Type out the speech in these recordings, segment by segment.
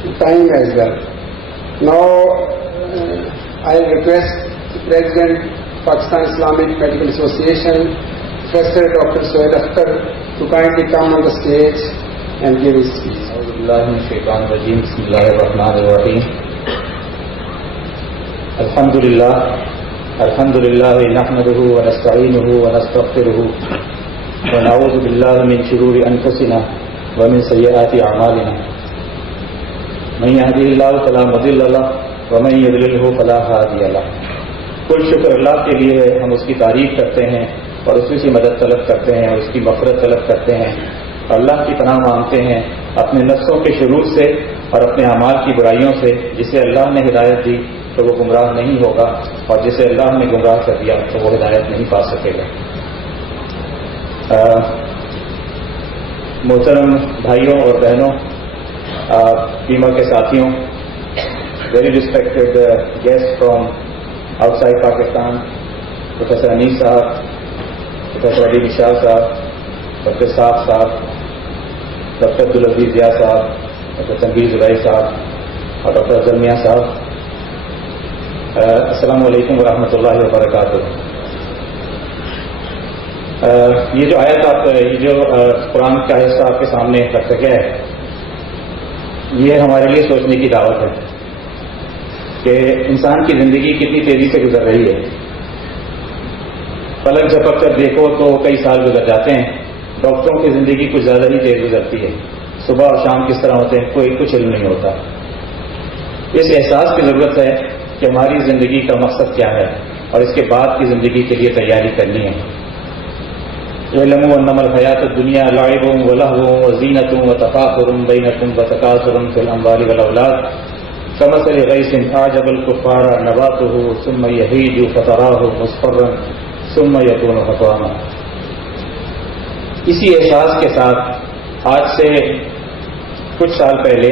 time as well. Now I request the President Pakistan Islamic Medical Association, Professor Dr. Sohail Akhtar, to kindly come on the stage and give his speech. Bismillahirrahmanirrahim. Alhamdulillah nahmaduhu wa nasta'inuhu wa nastaghfiruhu wa na'udhu billahi min shururi anfusina wa min sayyiati a'malina. Man yahdihillahu fala mudilla lahu wa man yudlilhu fala hadiya lahu. کل شکر اللہ کے لیے ہے، ہم اس کی تعریف کرتے ہیں اور اسی سے مدد طلب کرتے ہیں اور اس کی مغفرت طلب کرتے ہیں، اللہ کی پناہ مانگتے ہیں اپنے نفسوں کے شرور سے اور اپنے اعمال کی برائیوں سے۔ جسے اللہ نے ہدایت دی تو وہ گمراہ نہیں ہوگا، اور جسے اللہ نے گمراہ کر دیا تو وہ ہدایت نہیں پا سکے گا۔ محترم بھائیوں اور بہنوں، بیمہ کے ساتھیوں، very respected guest from outside Pakistan, professor Anees صاحب، پروفیسر علی نشاء صاحب، ڈاکٹر صاحب صاحب، ڈاکٹر عبدالعزیز ضیاء صاحب، ڈاکٹر تنویر زبیر صاحب اور ڈاکٹر افضل میاں صاحب، السلام علیکم ورحمۃ اللہ وبرکاتہ۔ یہ جو آیت یہ جو قرآن کا حصہ آپ کے سامنے رکھا گیا ہے، یہ ہمارے لیے سوچنے کی دعوت ہے کہ انسان کی زندگی کتنی تیزی سے گزر رہی ہے۔ پلک جھپک کر دیکھو تو کئی سال گزر جاتے ہیں، ڈاکٹروں کی زندگی کچھ زیادہ ہی تیز گزرتی ہے، صبح اور شام کس طرح ہوتے ہیں کوئی کچھ علم نہیں ہوتا۔ اس احساس کی ضرورت ہے کہ ہماری زندگی کا مقصد کیا ہے اور اس کے بعد کی زندگی کے لیے تیاری کرنی ہے۔ اعلموا انما الحیات الدنیا لعب ولہو وزینۃ وتفاخر بینکم وتکاثر فی الاموال والاولاد کمثل غیث اعجب الکفار نباتہ ثم یہیج فتراہ مصفرا ثم یکون حطاما۔ اسی احساس کے ساتھ آج سے کچھ سال پہلے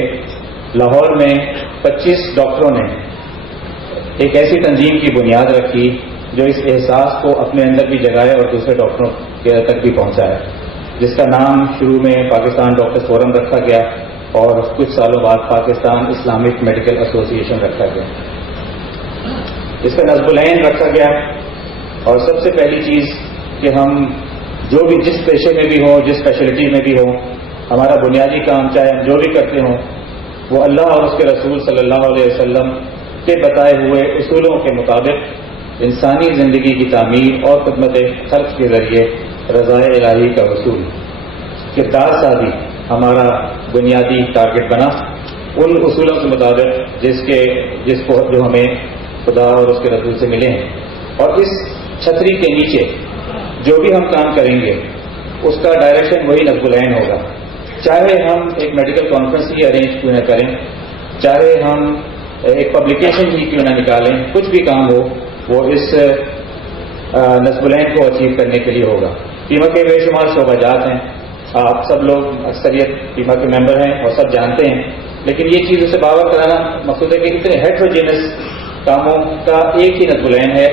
لاہور میں 25 ڈاکٹروں نے ایک ایسی تنظیم کی بنیاد رکھی جو اس احساس کو اپنے اندر بھی جگائے اور دوسرے ڈاکٹروں کے تک بھی پہنچائے، جس کا نام شروع میں پاکستان ڈاکٹر فورم رکھا گیا اور کچھ سالوں بعد پاکستان اسلامک میڈیکل ایسوسی ایشن رکھا گیا۔ اس کا نصب العین رکھا گیا، اور سب سے پہلی چیز کہ ہم جو بھی جس پیشے میں بھی ہوں، جس اسپیشلٹی میں بھی ہوں، ہمارا بنیادی کام چاہے ہم جو بھی کرتے ہوں وہ اللہ اور اس کے رسول صلی اللہ علیہ وسلم کے بتائے ہوئے اصولوں کے مطابق انسانی زندگی کی تعمیر اور خدمت خلق کے ذریعے رضائے الہی کا وصول، کردار سازی ہمارا بنیادی ٹارگٹ بنا، ان اصولوں کے مطابق جس کو جو ہمیں خدا اور اس کے رسول سے ملے ہیں۔ اور اس چھتری کے نیچے جو بھی ہم کام کریں گے اس کا ڈائریکشن وہی نصب العین ہوگا، چاہے ہم ایک میڈیکل کانفرنس ہی ارینج کیوں نہ کریں، چاہے ہم ایک پبلیکیشن ہی کیوں نہ نکالیں، کچھ بھی کام ہو وہ اس نصب العین کو اچیو کرنے کے لیے ہوگا۔ بیمہ کے بے شمار شعبہ جات ہیں، آپ سب لوگ اکثریت بیمہ کے ممبر ہیں اور سب جانتے ہیں، لیکن یہ چیز اسے باور کرانا مقصود ہے کہ اتنے ہیٹروجینس کاموں کا ایک ہی نصب العین ہے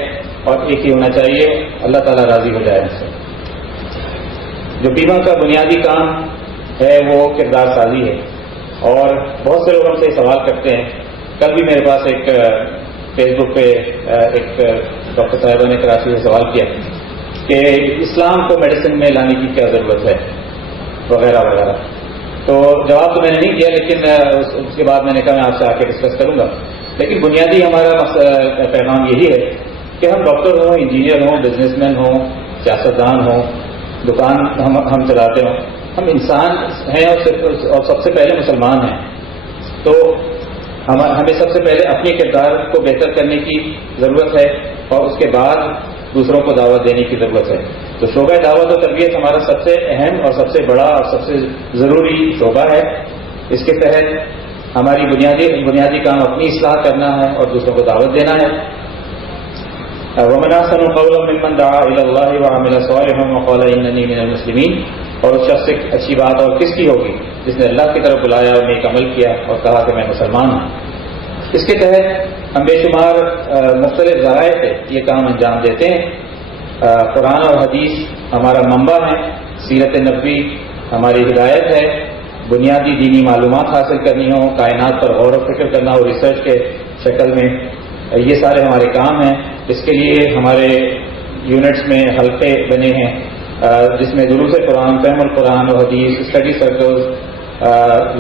اور ایک ہی ہونا چاہیے، اللہ تعالیٰ راضی ہو جائے اس سے۔ جو بیمہ کا بنیادی کام ہے وہ کردار سازی ہے، اور بہت سے لوگ ہم سے سوال کرتے ہیں۔ کل بھی میرے پاس ایک فیس بک پہ ایک ڈاکٹر صاحبہ نے کراچی سے سوال کیا کہ اسلام کو میڈیسن میں لانے کی کیا ضرورت ہے وغیرہ وغیرہ، تو جواب تو میں نے نہیں دیا، لیکن اس کے بعد میں نے کہا میں آپ سے آ کے ڈسکس کروں گا۔ لیکن بنیادی ہمارا پیغام یہی ہے کہ ہم ڈاکٹر ہوں، انجینئر ہوں، بزنس مین ہوں، سیاستدان ہوں، دکان ہم چلاتے ہوں، ہم انسان ہیں اور سب سے پہلے مسلمان ہیں، تو ہمیں سب سے پہلے اپنے کردار کو بہتر کرنے کی ضرورت ہے اور اس کے بعد دوسروں کو دعوت دینے کی ضرورت ہے۔ تو شعبہ دعوت و تربیت ہمارا سب سے اہم اور سب سے بڑا اور سب سے ضروری شعبہ ہے۔ اس کے تحت ہماری بنیادی کام اپنی اصلاح کرنا ہے اور دوسروں کو دعوت دینا ہے۔ وَمَنْ أَحْسَنُ قَوْلًا مِّمَّنْ دَعَا إِلَى اللَّهِ وَعَمِلَ صَالِحًا وَقَالَ إِنَّنِي مِنَ الْمُسْلِمِينَ۔ اور اس شخص سے اچھی بات اور کس کی ہوگی جس نے اللہ کی طرف بلایا اور نیک عمل کیا اور کہا کہ میں مسلمان ہوں۔ اس کے تحت ہم بے شمار مختلف ذرائع سے یہ کام انجام دیتے ہیں۔ قرآن اور حدیث ہمارا منبع ہے، سیرت نبوی ہماری ہدایت ہے، بنیادی دینی معلومات حاصل کرنی ہو، کائنات پر غور و فکر کرنا ہو ریسرچ کے شکل میں، یہ سارے ہمارے کام ہیں. اس کے لیے ہمارے یونٹس میں حلقے بنے ہیں جس میں دروس قرآن، فہم القرآن و حدیث، اسٹڈی سرکلز،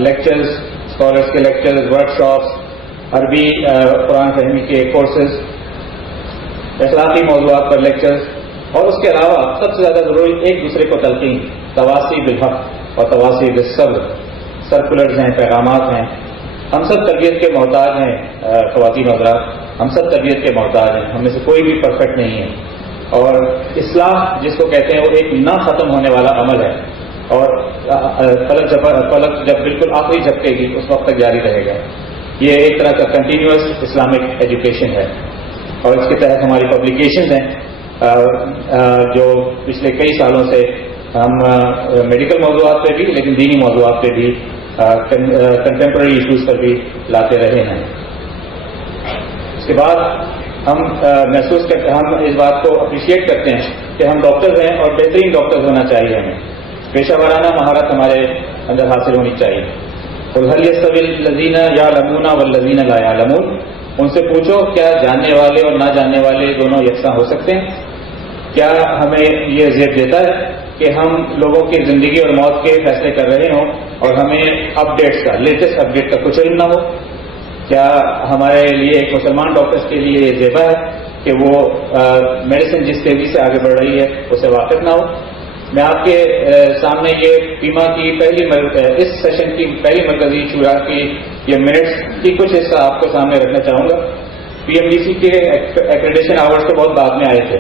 لیکچرز، اسکالرس کے لیکچرز، ورکشاپس، عربی قرآن فہمی کے کورسز، اخلاقی موضوعات پر لیکچرز، اور اس کے علاوہ سب سے زیادہ ضروری ایک دوسرے کو تلقین، تواصی بالحق اور تواصی بالصبر، سرکولرز ہیں، پیغامات ہیں. ہم سب تربیت کے محتاج ہیں خواتین حضرات، ہم سب تربیت کے محتاج ہیں، ہم میں سے کوئی بھی پرفیکٹ نہیں ہے. اور اصلاح جس کو کہتے ہیں وہ ایک نہ ختم ہونے والا عمل ہے، اور پلک جب بالکل آخری جھپکے گی اس وقت تک جاری رہے گا. یہ ایک طرح کا کنٹینیوس اسلامک ایجوکیشن ہے. اور اس کے تحت ہماری پبلیکیشنز ہیں جو پچھلے کئی سالوں سے ہم میڈیکل موضوعات پہ بھی لیکن دینی موضوعات پہ بھی کنٹمپرری ایشوز پر بھی لاتے رہے ہیں. اس کے بعد ہم محسوس کرتے ہم اس بات کو اپریشیٹ کرتے ہیں کہ ہم ڈاکٹرز ہیں اور بہترین ڈاکٹرز ہونا چاہیے. ہمیں پیشہ ورانہ مہارت ہمارے اندر حاصل ہونی چاہیے. قل هل يستوي الذين يعلمون والذين لا يعلمون، ان سے پوچھو کیا جاننے والے اور نہ جاننے والے دونوں یکساں ہو سکتے ہیں؟ کیا ہمیں یہ زیب دیتا ہے کہ ہم لوگوں کی زندگی اور موت کے فیصلے کر رہے ہوں اور ہمیں اپڈیٹس کا، لیٹسٹ اپڈیٹ کا کچھ علم نہ ہو؟ کیا ہمارے لیے ایک مسلمان ڈاکٹرز کے لیے یہ زیبا ہے کہ وہ میڈیسن جس تیزی سے آگے بڑھ رہی ہے اسے واقف نہ ہو؟ میں آپ کے سامنے یہ پیما کی اس سیشن کی پہلی مرکزی شورا کی یہ منٹس کی کچھ حصہ آپ کے سامنے رکھنا چاہوں گا. PMDC کے ایکریڈیشن آورز تو بہت بعد میں آئے تھے.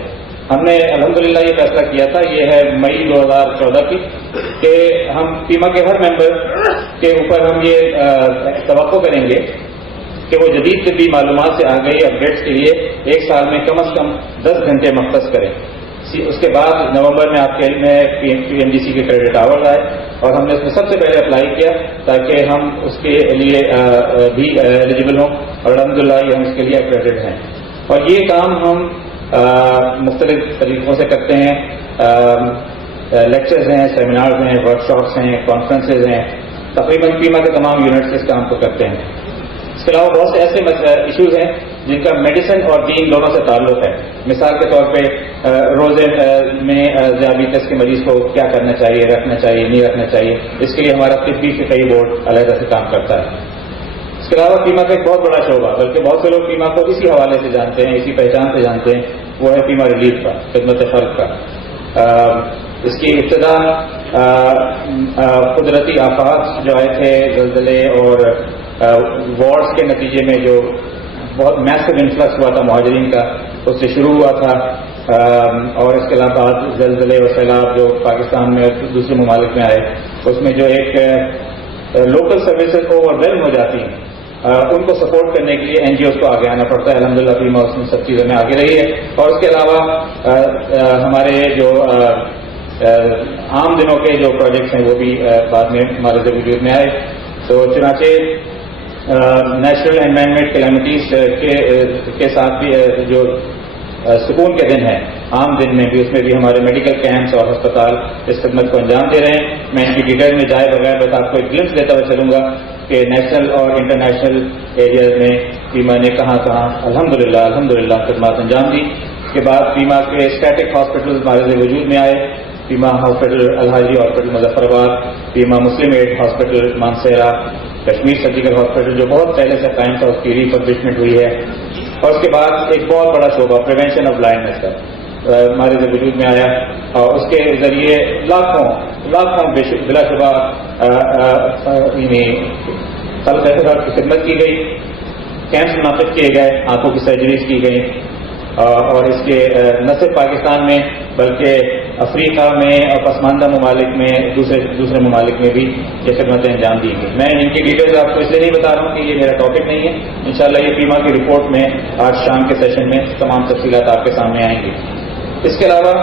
ہم نے الحمدللہ یہ فیصلہ کیا تھا، یہ ہے مئی 2014 کی، کہ ہم پیما کے ہر ممبر کے اوپر ہم یہ توقع کریں گے کہ وہ جدید طبی معلومات سے آگئی اپڈیٹس کے لیے ایک سال میں کم از کم 10 گھنٹے مختص کریں. اس کے بعد نومبر میں آپ کے علم میں PMDC کے کریڈٹ آورز آئے اور ہم نے اس میں سب سے پہلے اپلائی کیا تاکہ ہم اس کے لیے بھی ایلیجیبل ہوں، اور الحمدللہ یہ ہم اس کے لیے کریڈٹ ہیں. اور یہ کام ہم مختلف طریقوں سے کرتے ہیں. لیکچرز ہیں، سیمینارز ہیں، ورکشاپس ہیں، کانفرنسز ہیں. تقریباً پیما کے تمام یونٹس اس کام کو کرتے ہیں. اس کے علاوہ بہت سے ایسے ایشوز ہیں جن کا میڈیسن اور دین دونوں سے تعلق ہے. مثال کے طور پہ روزے میں ذیابیطس کے مریض کو کیا کرنا چاہیے، رکھنا چاہیے، نہیں رکھنا چاہیے، اس کے لیے ہمارا طبی فقہی بورڈ علیحدہ سے کام کرتا ہے. اس کے علاوہ پیما کا ایک بہت بڑا شعبہ، بلکہ بہت سے لوگ پیما کو اسی حوالے سے جانتے ہیں، اسی پہچان سے جانتے ہیں، وہ ہے پیما ریلیف کا، خدمت خلق کا. اس کی ابتدا قدرتی آفات جو آئے تھے، زلزلے اور وارز کے نتیجے میں جو بہت میسو انفلکس ہوا تھا مہاجرین کا، اس سے شروع ہوا تھا. اور اس کے علاوہ بعد زلزلے اور سیلاب جو پاکستان میں اور دوسرے ممالک میں آئے، اس میں جو ایک لوکل سروسز اوور ویلم ہو جاتی ہیں، ان کو سپورٹ کرنے کے لیے NGOs کو آگے آنا پڑتا ہے. الحمدللہ پیما اس میں سب چیزوں میں آگے رہی ہے. اور اس کے علاوہ ہمارے جو عام دنوں کے جو پروجیکٹس ہیں وہ بھی بعد میں ہمارے وجود میں آئے. تو چنانچہ natural and man made calamities کے ساتھ بھی جو سکون کے دن ہیں، عام دن میں بھی، اس میں بھی ہمارے میڈیکل کیمپس اور ہسپتال اس خدمت کو انجام دے رہے ہیں. میں ان کی ڈیٹیل میں جائے بغیر بس آپ کو ایک گلمس دیتا ہوا چلوں گا کہ نیشنل اور انٹرنیشنل ایریاز میں پیما نے کہاں الحمدللہ خدمات انجام دی. اس کے بعد پیما کے اسٹیٹک ہاسپٹل ہمارے وجود میں آئے. پیما hospital الحاجی hospital Muzaffarabad, PIMA Muslim aid hospital Mansehra, Kashmir surgical hospital جو بہت پہلے سے قائم تھا، اس کی ریفربشمنٹ ہوئی ہے. اور اس کے بعد ایک بہت بڑا شعبہ پریونشن آف بلائنڈنس کا ہمارے وجود میں آیا، اور اس کے ذریعے لاکھوں بلا شبہ کی خدمت کی گئی، کیمپس منعقد کیے گئے، آنکھوں کی سرجریز کی گئی، اور اس کے نہ صرف پاکستان میں بلکہ افریقہ میں اور پسماندہ ممالک میں دوسرے ممالک میں بھی یہ خدمتیں انجام دی گئی. میں ان کی ڈیٹیلز آپ کو اس لیے نہیں بتا رہا ہوں کہ یہ میرا ٹاپک نہیں ہے. انشاءاللہ یہ پیما کی رپورٹ میں آج شام کے سیشن میں تمام تفصیلات آپ کے سامنے آئیں گی. اس کے علاوہ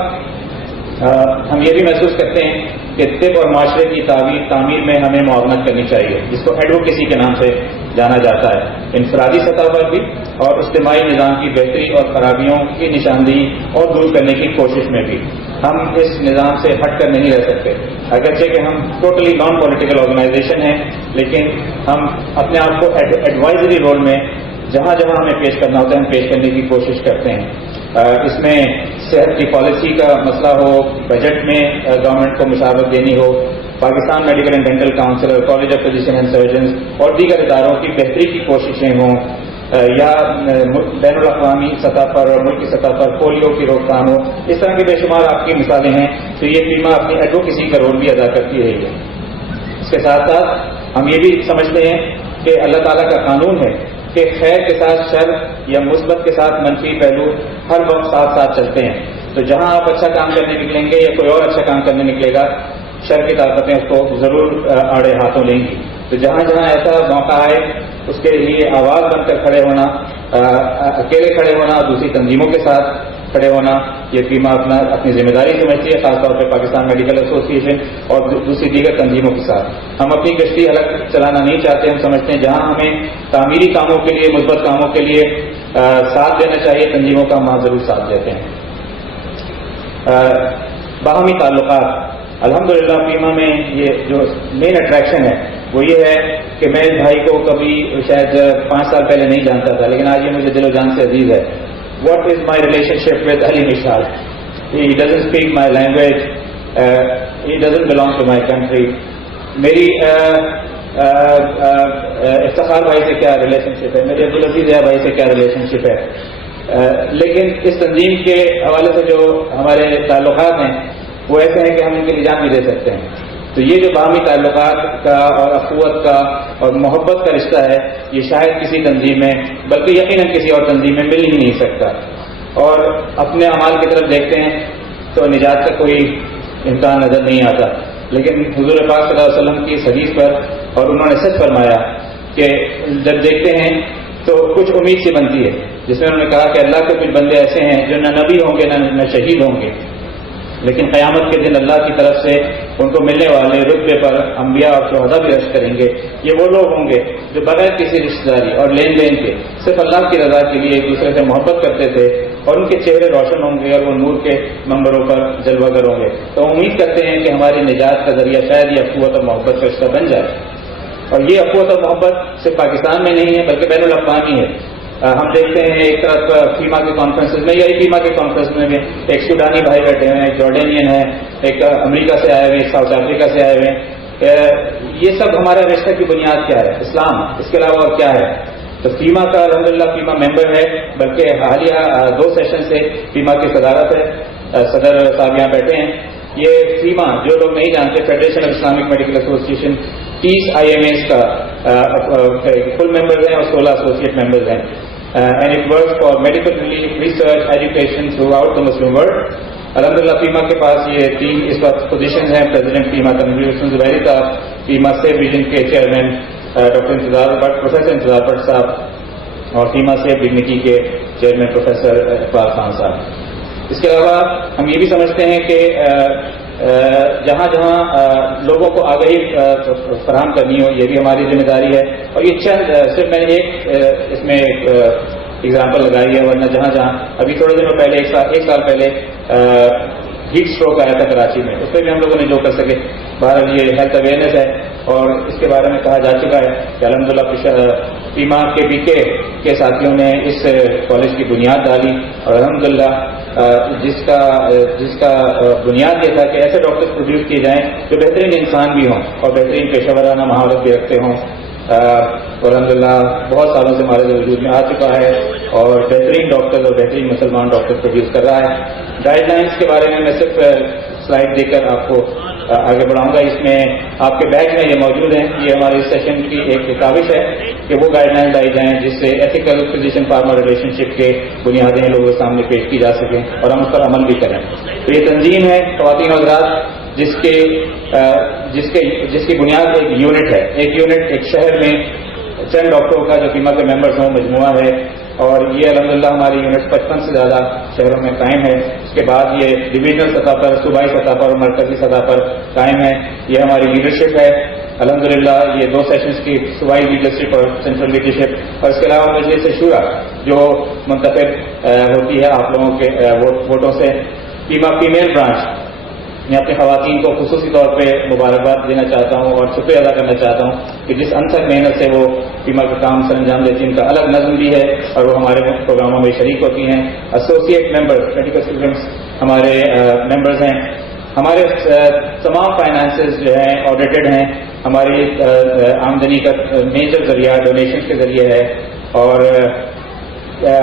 ہم یہ بھی محسوس کرتے ہیں کہ طب اور معاشرے کی تعمیر میں ہمیں معاونت کرنی چاہیے، جس کو ایڈوکیسی کے نام سے جانا جاتا ہے، انفرادی سطح پر بھی اور اجتماعی نظام کی بہتری اور خرابیوں کی نشاندہی اور دور کرنے کی کوشش میں بھی۔ ہم اس نظام سے ہٹ کر نہیں رہ سکتے، اگرچہ کہ ہم ٹوٹلی نان پولیٹیکل آرگنائزیشن ہیں، لیکن ہم اپنے آپ کو ایڈوائزری رول میں جہاں جہاں ہمیں پیش کرنا ہوتا ہے ہم پیش کرنے کی کوشش کرتے ہیں۔ اس میں صحت کی پالیسی کا مسئلہ ہو، بجٹ میں گورنمنٹ کو مشاورت دینی ہو، Pakistan medical and dental council اور college of physician and surgeons اور دیگر اداروں کی بہتری کی کوششیں ہوں، یا بین الاقوامی سطح پر اور ملکی سطح پر پولیو کی روک تھام ہو، اس طرح کی بے شمار آپ کی مثالیں ہیں۔ تو یہ فیما اپنی ایڈوکیسی کا رول بھی ادا کرتی رہی ہے۔ اس کے ساتھ ساتھ ہم یہ بھی سمجھتے ہیں کہ اللہ تعالیٰ کا قانون ہے کہ خیر کے ساتھ شر یا مثبت کے ساتھ منفی پہلو ہر وقت ساتھ ساتھ چلتے ہیں۔ تو جہاں آپ اچھا کام کرنے نکلیں گے یا کوئی اور اچھا کام کرنے نکلے گا، شر کی طاقتیں اس کو ضرور آڑے ہاتھوں لیں گی۔ تو جہاں جہاں ایسا موقع آئے اس کے لیے آواز بن کر کھڑے ہونا، اکیلے کھڑے ہونا، دوسری تنظیموں کے ساتھ کھڑے ہونا، یہ فیما اپنی ذمہ داری سمجھتی ہے، خاص طور پہ پاکستان میڈیکل ایسوسی ایشن اور دوسری دیگر تنظیموں کے ساتھ۔ ہم اپنی کشتی الگ چلانا نہیں چاہتے، ہم سمجھتے ہیں جہاں ہمیں تعمیری کاموں کے لیے، مثبت کاموں کے لیے ساتھ دینا چاہیے تنظیموں کا، ہم وہاں ضرور ساتھ دیتے ہیں۔ باہمی تعلقات، الحمدللہ فیما میں یہ جو مین اٹریکشن ہے وہ یہ ہے کہ میں اس بھائی کو کبھی شاید 5 سال پہلے نہیں جانتا تھا، لیکن آج یہ مجھے دل و جان سے عزیز ہے۔ What is my relationship with Ali Mishal? He doesn't speak my language. He doesn't belong to my country. میری افتخار بھائی سے کیا ریلیشن شپ ہے، میرے عبدالعزیز بھائی سے کیا ریلیشن شپ ہے، لیکن اس تنظیم کے حوالے سے جو ہمارے تعلقات ہیں وہ ایسے ہیں کہ ہم ان کے لیے جان بھی دے سکتے ہیں۔ تو یہ جو باہمی تعلقات کا اور اخوت کا اور محبت کا رشتہ ہے، یہ شاید کسی تنظیم میں، بلکہ یقیناً کسی اور تنظیم میں مل ہی نہیں سکتا۔ اور اپنے اعمال کی طرف دیکھتے ہیں تو نجات کا کوئی امکان نظر نہیں آتا، لیکن حضور پاک صلی اللہ علیہ وسلم کی اس حدیث پر، اور انہوں نے سچ فرمایا کہ جب دیکھتے ہیں تو کچھ امید سی بنتی ہے، جس میں انہوں نے کہا کہ اللہ کے کچھ بندے ایسے ہیں جو نہ نبی ہوں گے نہ شہید ہوں گے، لیکن قیامت کے دن اللہ کی طرف سے ان کو ملنے والے رتبے پر انبیاء اور شہداء بھی عرض کریں گے۔ یہ وہ لوگ ہوں گے جو بغیر کسی رشتہ داری اور لین دین کے صرف اللہ کی رضا کے لیے ایک دوسرے سے محبت کرتے تھے، اور ان کے چہرے روشن ہوں گے اور وہ نور کے منبروں پر جلوہ گر ہوں گے۔ تو امید کرتے ہیں کہ ہماری نجات کا ذریعہ شاید یہ اخوت اور محبت کا رشتہ بن جائے، اور یہ اخوت اور محبت صرف پاکستان میں نہیں ہے بلکہ بین الاقوامی ہے۔ ہم دیکھتے ہیں ایک طرف فیما کے کانفرنسز میں، یہی فیما کے کانفرنس میں بھی ایک سوڈانی بھائی بیٹھے ہوئے ہیں، ایک جارڈینین ہے، ایک امریکہ سے آئے ہوئے، ایک ساؤتھ افریقہ سے آئے ہوئے ہیں۔ یہ سب ہمارا رشتہ کی بنیاد کیا ہے؟ اسلام، اس کے علاوہ اور کیا ہے؟ تو فیما کا الحمدللہ فیما ممبر ہے، بلکہ حالیہ 2 سیشن سے فیما کی صدارت ہے، صدر صاحب یہاں بیٹھے ہیں۔ یہ فیما، جو لوگ نہیں جانتے، فیڈریشن آف اسلامک میڈیکل ایسوسی ایشن 30 IMAs کا فل ممبرز ہیں اور 16 ایسوسیٹ ممبرز ہیں، and it works for medical relief, research, education throughout the Muslim world. الحمدللہ فیما کے پاس یہ 3 اس وقت پوزیشنز ہیں، پریزیڈنٹ فیما تنویر حسن زبیری صاحب، فیما سیف ویژن کے چیئرمین ڈاکٹر انتظار بٹ، پروفیسر انتظار بٹ صاحب، اور فیما سیف ڈگنیٹی کے چیئرمین پروفیسر اقبال خان صاحب۔ اس کے علاوہ ہم یہ بھی سمجھتے ہیں کہ جہاں جہاں لوگوں کو آگاہی فراہم کرنی ہو، یہ بھی ہماری ذمہ داری ہے، اور یہ چند صرف میں نے ایک اس میں ایک ایگزامپل لگائی ہے، ورنہ جہاں جہاں ابھی تھوڑے دنوں پہلے ایک سال پہلے ہیٹ اسٹروک آیا تھا کراچی میں، اس پہ بھی ہم لوگوں نے جو کر سکے، بہرحال یہ ہیلتھ اویئرنیس ہے، اور اس کے بارے میں کہا جا چکا ہے کہ الحمدللہ فیما کے BK کے ساتھیوں نے اس کالج کی بنیاد ڈالی، اور الحمدللہ جس کا بنیاد یہ تھا کہ ایسے ڈاکٹر پروڈیوس کیے جائیں جو بہترین انسان بھی ہوں اور بہترین پیشہ ورانہ مہارت بھی رکھتے ہوں، اور الحمدللہ بہت سالوں سے ہمارے وجود میں آ چکا ہے، اور بہترین ڈاکٹر اور بہترین مسلمان ڈاکٹر پروڈیوس کر رہا ہے۔ گائیڈ لائنس کے بارے میں صرف سلائڈ دے کر آپ کو آگے بڑھاؤں گا۔ اس میں آپ کے بیگ میں یہ موجود ہیں، یہ ہمارے سیشن کی ایک کاوش ہے کہ وہ گائیڈ لائن لائی جائیں جس سے ایتھیکل فزیشین فارمر ریلیشن شپ کے بنیادیں لوگوں کے سامنے پیش کی جا سکیں اور ہم اس پر عمل بھی کریں۔ تو یہ تنظیم ہے خواتین و حضرات جس کی بنیاد ایک یونٹ ہے، ایک شہر میں چند ڈاکٹروں کا جو فیما کے ممبرز ہوں مجموعہ ہے، اور یہ الحمدللہ ہماری یونٹ 55 سے زیادہ شہروں میں قائم ہے۔ اس کے بعد یہ ڈویژنل سطح پر، صوبائی سطح پر اور مرکزی سطح پر قائم ہے۔ یہ ہماری لیڈرشپ ہے، الحمدللہ یہ 2 سیشنز کی صوبائی لیڈرشپ اور سینٹرل لیڈرشپ اور اس کے علاوہ مجلس شورا جو منتخب ہوتی ہے آپ لوگوں کے ووٹوں سے. پیما فیمیل برانچ میں اپنی خواتین کو خصوصی طور پہ مبارکباد دینا چاہتا ہوں اور شکریہ ادا کرنا چاہتا ہوں کہ جس انتھک محنت سے وہ پیما کا کام سر انجام دیتی ہیں. ان کا الگ نظم بھی ہے اور وہ ہمارے پروگراموں میں شریک ہوتی ہیں. ایسوسیٹ ممبر میڈیکل اسٹوڈنٹس ہمارے ممبرز ہیں. ہمارے تمام فائنانسز جو ہیں آڈیٹڈ ہیں. ہماری آمدنی کا میجر ذریعہ ڈونیشن کے ذریعے ہے اور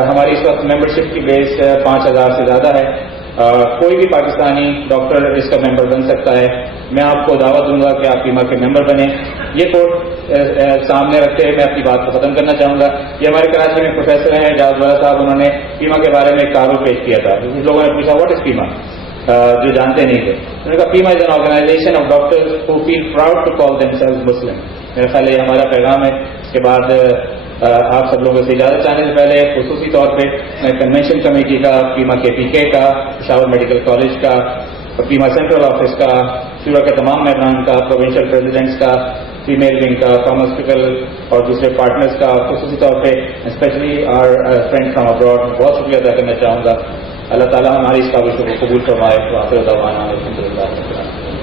ہماری اس وقت ممبرشپ کی بیس 5000 سے زیادہ ہے. کوئی بھی پاکستانی ڈاکٹر اس کا ممبر بن سکتا ہے. میں آپ کو دعوت دوں گا کہ آپ پیما کے ممبر بنیں. یہ کوڈ سامنے رکھتے ہوئے میں اپنی بات کو ختم کرنا چاہوں گا. یہ ہمارے کراچی میں پروفیسر ہیں جاوید والا صاحب, انہوں نے پیما کے بارے میں ایک تعارف پیش کیا تھا. لوگوں نے پوچھا واٹ از پیما, جو جانتے نہیں تھے. انہوں نے کہا PIMA is an organisation of doctors who feel proud to call themselves Muslim. میرا خیال ہے یہ ہمارا پیغام ہے. اس کے بعد آپ سب لوگوں سے اجازت چاہنے سے پہلے خصوصی طور پہ میں کنونشن کمیٹی کا, پیما کے پی کے کا, پشاور میڈیکل کالج کا, پیما سینٹرل آفس کا, شورا کے تمام ممبران کا, پروونشل پریزیڈنٹس کا, فیمیل ونگ کا, فارماسیوٹیکل اور دوسرے پارٹنرز کا, خصوصی طور پہ specially our friend from abroad بہت شکریہ ادا کرنا چاہوں گا. اللہ تعالیٰ ہماری اس کاوشوں کو قبول فرمائے.